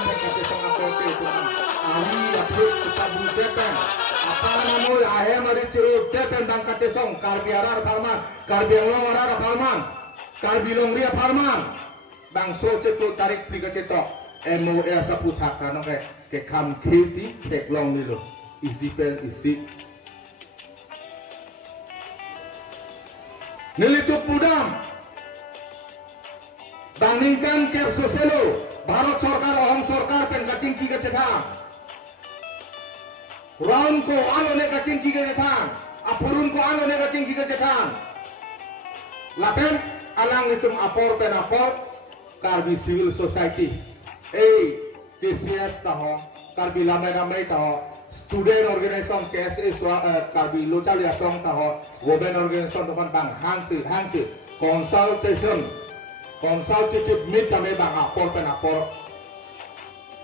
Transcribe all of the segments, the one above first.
Palman dan kate song apote tuman ali apik kitabu depen apa namoy ahe mari curu depen dan kate song karbi arar Palman karbi long arar Palman karbi long ria Palman bang so cetu tarik prigacetok emo esa putak kano ke kam kesi tek long nilo isi pen isi nilituk pudam bandingkan ke soselo Bharat Sarkar Ahom Sarkar pen kacing ki gacetha Raun ko anone kacing ki gacetha apurun ko anone kacing ki gacetha lapen alang itum apor pen apor karbi civil society TCS taho karbi lamai taho student organization KSS karbi local yasong taho women organization teman bang hansi consultative meet kami bang apor pen apor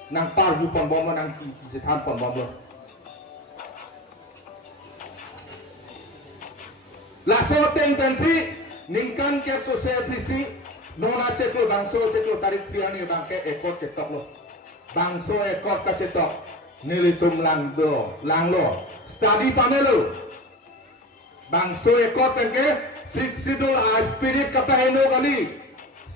nang par ju pon bomo nang ki tham pon bomo la so teng pensi ningkan ke society nona ceklo bangso ceklo tarik piani bangke ekor cetok lo bangso ekor ka cetok nilitum langlo study pamelo bangso ekor pengke siksidul spirit kapaheno kali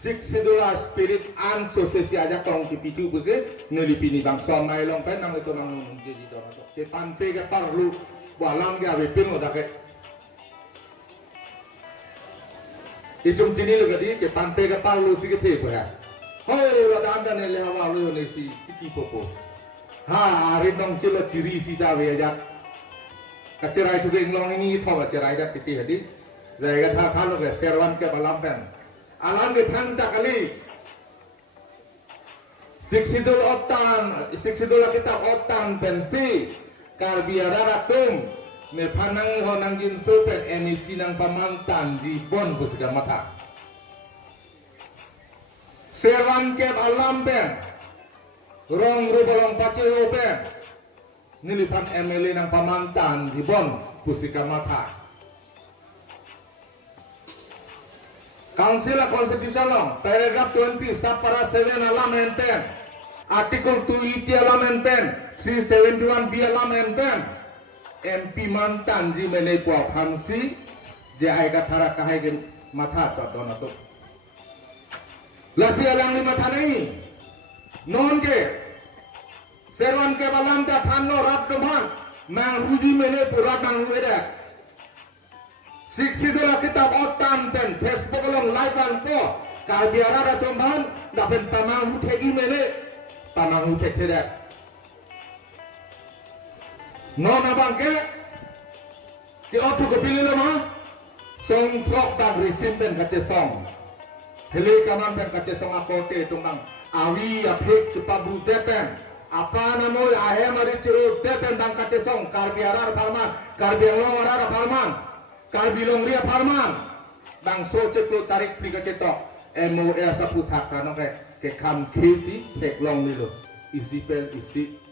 siksidul spirit an sosesi aja tong kipicu buse nilipini bangso mai long pen nang itu nang jadi dora to se pante ka parlu balang ga wepin odake Itum cini lo gadi ke pantai ke palu si ke pepe ya. Hoi wada anda ne le hawa lo ne si tiki popo. Ha hari nong cilo ciri si dawe aja. Kacerai tu genglong ini thaw kacerai dah titi hadi. Zaiga tha tha lo ke serwan ke balam pen. Alam ke thang tak kali. Siksidul kita otan pensi. Karbiara ratum. Me panang ho nang jin sopen emisi nang pamantan di bon pusga mata serwan ke alam ben rong rubolong pace open nilipan MLA nang pamantan di bon pusga mata Council Constitutional paragraph 20 sapara 7 alam enten article 2 iti alam enten 371 b alam enten MP mantan ji menai puak hamsi jahai kathara kahai gen matha chadona to lasi alang ni matha nahi non ke serwan ke balam ta thanno rat domhan mang ruji menai purat nang weda siksidula kitab otan ten Facebook long live an ko karbiara ra domhan dapen tamang uthegi menai tamang uthetheda non abangke di otu kepilih lama song prok dan resimpen kace song hele kaman pen kace song apote tunggang awi apik cepabu depen apa namoy ahe mari curu depen dan kace song karbi arar Palman karbi long arar Palman karbi long ria Palman bang so ceklo tarik pi kace tok emo esa putak kano ke kam kesi tek long nilo isi pen isi